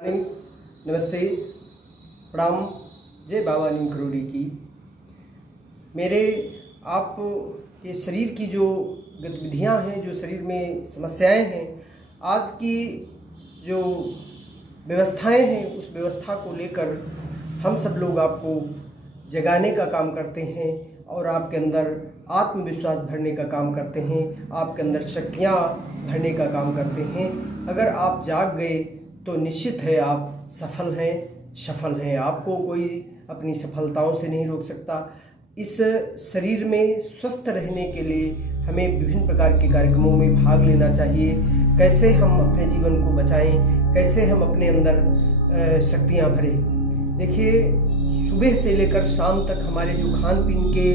Morning, नमस्ते, प्रणाम। जय बाबा नीम करोड़ी की। मेरे आप के शरीर की जो गतिविधियां हैं, जो शरीर में समस्याएं हैं, आज की जो व्यवस्थाएं हैं, उस व्यवस्था को लेकर हम सब लोग आपको जगाने का काम करते हैं और आपके अंदर आत्मविश्वास भरने का काम करते हैं, आपके अंदर शक्तियाँ भरने का काम करते हैं। अगर आप जाग गए तो निश्चित है आप सफल हैं। आपको कोई अपनी सफलताओं से नहीं रोक सकता। इस शरीर में स्वस्थ रहने के लिए हमें विभिन्न प्रकार के कार्यक्रमों में भाग लेना चाहिए। कैसे हम अपने जीवन को बचाएं, कैसे हम अपने अंदर शक्तियां भरें। देखिए, सुबह से लेकर शाम तक हमारे जो खान पीन के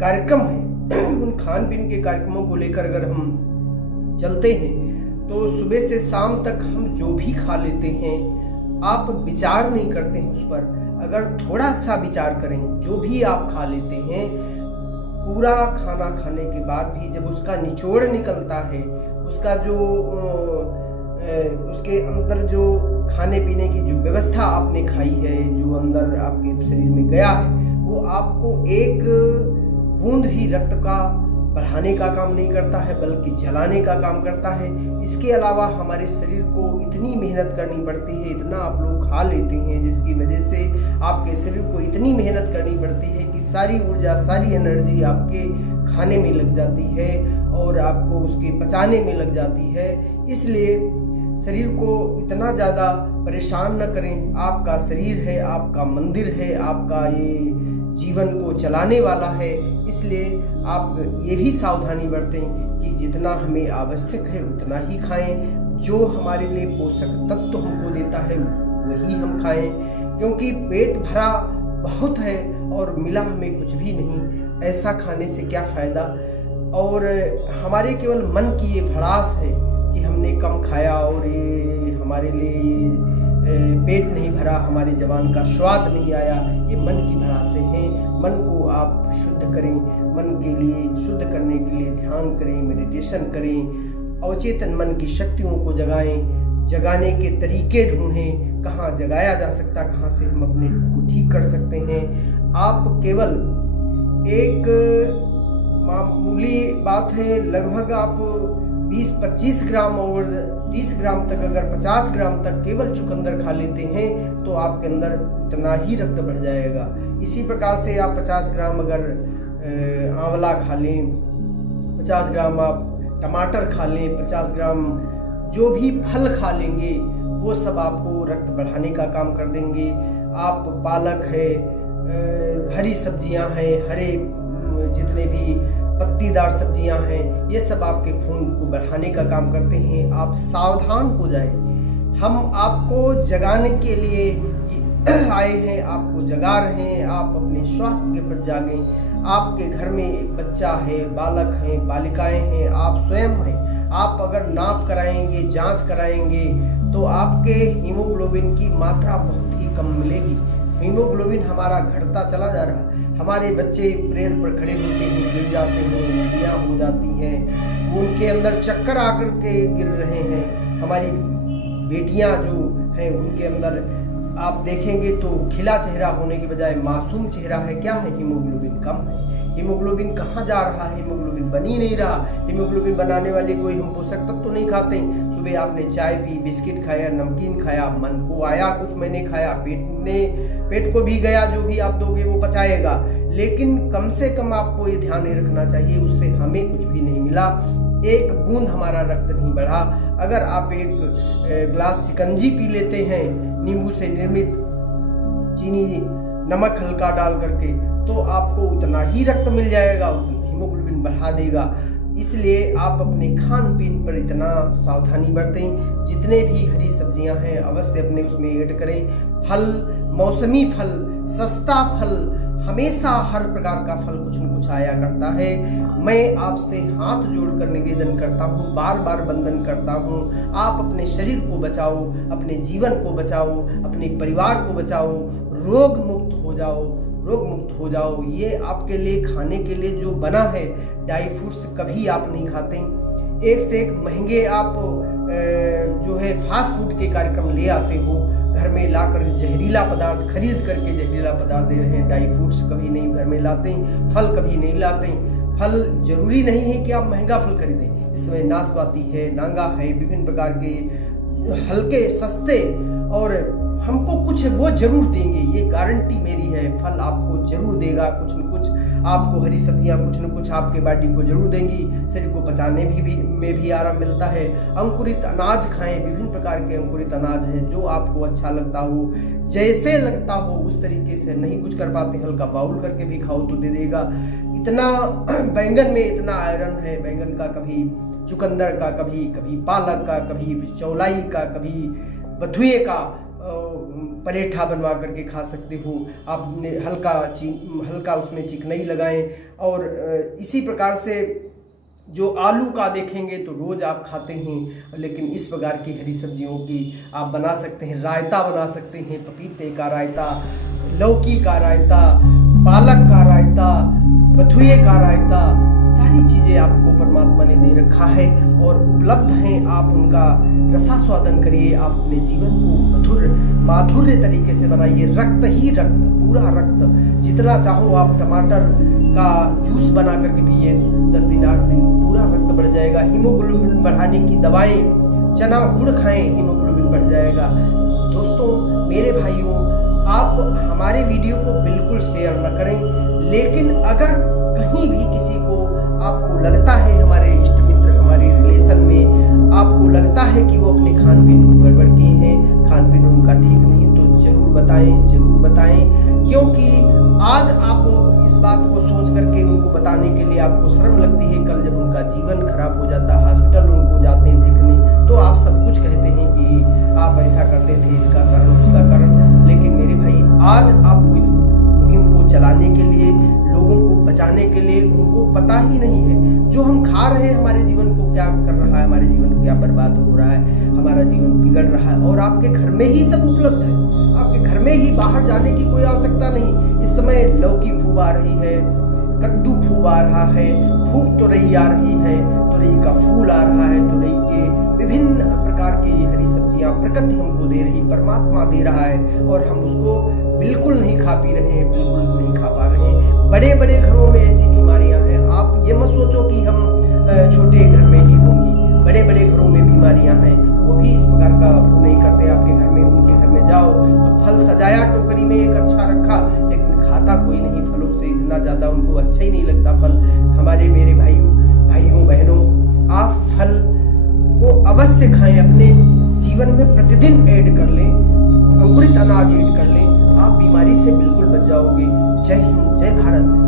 कार्यक्रम हैं, उन खान पीन के कार्यक्रमों को लेकर अगर हम चलते हैं तो सुबह से शाम तक हम जो भी खा लेते हैं, आप विचार नहीं करते हैं उस पर। अगर थोड़ा सा विचार करें, जो भी आप खा लेते हैं, पूरा खाना खाने के बाद भी जब उसका निचोड़ निकलता है, उसका जो उसके अंदर जो खाने पीने की जो व्यवस्था आपने खाई है, जो अंदर आपके शरीर में गया है, वो आपको एक बूंद भी रक्त का बढ़ाने का काम नहीं करता है, बल्कि जलाने का काम करता है। इसके अलावा हमारे शरीर को इतनी मेहनत करनी पड़ती है, इतना आप लोग खा लेते हैं, जिसकी वजह से आपके शरीर को इतनी मेहनत करनी पड़ती है कि सारी ऊर्जा, सारी एनर्जी आपके खाने में लग जाती है और आपको उसके पचाने में लग जाती है। इसलिए शरीर को इतना ज़्यादा परेशान न करें। आपका शरीर है, आपका मंदिर है, आपका ये जीवन को चलाने वाला है। इसलिए आप ये भी सावधानी बरतें कि जितना हमें आवश्यक है उतना ही खाएं। जो हमारे लिए पोषक तत्व हमको देता है वही हम खाएं, क्योंकि पेट भरा बहुत है और मिला हमें कुछ भी नहीं। ऐसा खाने से क्या फ़ायदा। और हमारे केवल मन की ये भड़ास है कि हमने कम खाया और ये हमारे लिए पेट नहीं भरा, हमारे जवान का स्वाद नहीं आया। ये मन की भड़ासें हैं। मन को आप शुद्ध करें, मन के लिए शुद्ध करने के लिए ध्यान करें, मेडिटेशन करें, अवचेतन मन की शक्तियों को जगाएं। जगाने के तरीके ढूंढें, कहाँ जगाया जा सकता, कहाँ से हम अपने को ठीक कर सकते हैं। आप केवल एक मामूली बात है, लगभग आप 20-25 ग्राम और 30 ग्राम तक, अगर 50 ग्राम तक केवल चुकंदर खा लेते हैं तो आपके अंदर उतना ही रक्त बढ़ जाएगा। इसी प्रकार से आप 50 ग्राम अगर आंवला खा लें, 50 ग्राम आप टमाटर खा लें, 50 ग्राम जो भी फल खा लेंगे, वो सब आपको रक्त बढ़ाने का काम कर देंगे। आप पालक है, हरी सब्जियां हैं, हरे जितने भी पत्तीदार सब्जियां हैं, ये सब आपके खून को बढ़ाने का काम करते हैं। आप सावधान हो जाएं। हम आपको जगाने के लिए आए हैं, आपको जगा रहे हैं। आप अपने स्वास्थ्य के प्रति जागें। आपके घर में एक बच्चा है, बालक हैं, बालिकाएं हैं, आप स्वयं हैं। आप अगर नाप कराएंगे, जांच कराएंगे तो आपके हीमोग्लोबिन की मात्रा बहुत ही कम मिलेगी। हीमोग्लोबिन हमारा घटता चला जा रहा है। हमारे बच्चे प्रेयर पर खड़े होते हैं, गिर जाते हैं, उल्टियाँ हो जाती हैं, उनके अंदर चक्कर आकर के गिर रहे हैं। हमारी बेटियां जो हैं, उनके अंदर आप देखेंगे तो खिला चेहरा होने के बजाय मासूम चेहरा है। क्या है? हीमोग्लोबिन कम है। हीमोग्लोबिन कहाँ जा रहा है? हीमोग्लोबिन बन ही नहीं रहा। हीमोग्लोबिन बनाने वाले कोई हम पोषक तत्व तो नहीं खाते। सुबह आपने चाय पी, बिस्किट खाया, नमकीन खाया, मन को आया कुछ मैंने खाया, पेट को भी गया, जो भी आप दोगे वो पचाएगा। लेकिन कम से कम आपको ये ध्यान नहीं रखना चाहिए, उससे हमें कुछ भी नहीं मिला, एक बूंद हमारा रक्त नहीं बढ़ा। अगर आप एक ग्लास शिकंजी पी लेते हैं नींबू से निर्मित, चीनी नमक हल्का डाल करके, तो आपको उतना ही रक्त मिल जाएगा, उतना हीमोग्लोबिन बढ़ा देगा। इसलिए आप अपने खान पीन पर इतना सावधानी बरतें। जितने भी हरी सब्जियां हैं अवश्य अपने उसमें ऐड करें। फल, मौसमी फल, सस्ता फल, हमेशा हर प्रकार का फल कुछ न कुछ आया करता है। मैं आपसे हाथ जोड़कर निवेदन करता हूँ, बार बार वंदन करता हूँ, आप अपने शरीर को बचाओ, अपने जीवन को बचाओ, अपने परिवार को बचाओ, रोग मुक्त हो जाओ। ये आपके लिए खाने के लिए जो बना है, ड्राई फ्रूट्स कभी आप नहीं खाते। एक से एक महंगे आप जो है फास्ट फूड के कार्यक्रम ले आते हो, घर में लाकर जहरीला पदार्थ खरीद करके जहरीला पदार्थ दे रहे हैं। ड्राई फ्रूट्स कभी नहीं घर में लाते, फल कभी नहीं लाते। फल जरूरी नहीं है कि आप महंगा फल खरीदें। इस समय नाशपाती है, नांगा है, विभिन्न प्रकार के हल्के सस्ते और हमको कुछ वो जरूर देंगे, ये गारंटी मेरी है। फल आपको जरूर देगा, कुछ न कुछ आपको हरी सब्जियां कुछ न कुछ आपके बॉडी को जरूर देंगी। शरीर को पचाने में भी आराम मिलता है। अंकुरित अनाज खाएं, विभिन्न प्रकार के अंकुरित अनाज हैं, जो आपको अच्छा लगता हो, जैसे लगता हो उस तरीके से। नहीं कुछ कर पाते, हल्का बाउल करके भी खाओ तो दे देगा। इतना बैंगन में इतना आयरन है, बैंगन का कभी चुकंदर का, कभी पालक का, कभी चौलाई का, कभी बथुए का परेठा बनवा करके खा सकते हो। आपने हल्का उसमें चिकनाई लगाएं। और इसी प्रकार से जो आलू का देखेंगे तो रोज आप खाते हैं, लेकिन इस प्रकार की हरी सब्जियों की आप बना सकते हैं। रायता बना सकते हैं, पपीते का रायता, लौकी का रायता, पालक का रायता, बथुए का रायता, सारी चीजें आपको परमात्मा ने दे रखा है और उपलब्ध हैं। आप उनका रसास्वादन करिए, आप अपने जीवन को माधुर्य तरीके से बनाइए। रक्त ही रक्त, पूरा रक्त, जितना चाहो आप टमाटर का जूस बना करके पिए, 10 दिन 8 दिन पूरा रक्त बढ़ जाएगा। हीमोग्लोबिन बढ़ाने की दवाएं, चना गुड़ खाएं, हीमोग्लोबिन बढ़ जाएगा। दोस्तों मेरे भाइयों, आप हमारे वीडियो को बिल्कुल शेयर न करें, लेकिन अगर कहीं भी किसी को आपको लगता है, हमारे इष्ट मित्र हमारे रिलेशन में आपको लगता है कि वो अपने खान पीन को गड़बड़ किए हैं, खान पीन उनका ठीक नहीं, तो जरूर बताएं, क्योंकि आज आप इस बात को सोच करके उनको बताने के लिए आपको शर्म लगती है। कल जब उनका जीवन खराब हो जाता है, हॉस्पिटल उनको जाते हैं देखने, तो आप सब कुछ कहते हैं कि आप ऐसा करते थे, इसका कारण उसका कारण। लेकिन मेरे भाई, आज आपको इस मुहिम को चलाने के लिए, लोगों को बचाने के लिए, उनको पता ही नहीं है जो हम खा रहे हैं हमारे जीवन को क्या कर रहा है, हमारे जीवन को क्या बर्बाद हो रहा है, हमारा जीवन बिगड़ रहा है। और आपके घर में ही सब उपलब्ध है, आपके घर में ही, बाहर जाने की कोई आवश्यकता नहीं। इस समय लौकी खूब आ रही है, कद्दू खूब आ रहा है, खूब तुरई आ रही है, तुरई का फूल आ रहा है, तुरई के विभिन्न प्रकार की हरी सब्जियां प्रकृति हमको दे रही, परमात्मा दे रहा है, और हम उसको बिल्कुल नहीं खा पी रहे हैं, बिल्कुल नहीं खा पा रहे हैं। बड़े बड़े घरों में ऐसी बीमारियां हैं, आप ये मत सोचो कि हम छोटे घर में ही होंगी, बड़े बड़े घरों में बीमारियां हैं, वो भी इस प्रकार का नहीं करते। आपके घर में, उनके घर में जाओ तो फल सजाया टोकरी में, एक अच्छा रखा, लेकिन खाता कोई नहीं फलों से, इतना ज्यादा उनको अच्छा ही नहीं लगता फल। हमारे मेरे भाइयों बहनों, आप फल को अवश्य खाएं, अपने जीवन में प्रतिदिन ऐड कर लें, अंकुरित अनाज ऐड कर लें, आप बीमारी से बिल्कुल बच जाओगे। जय हिंद, जय भारत।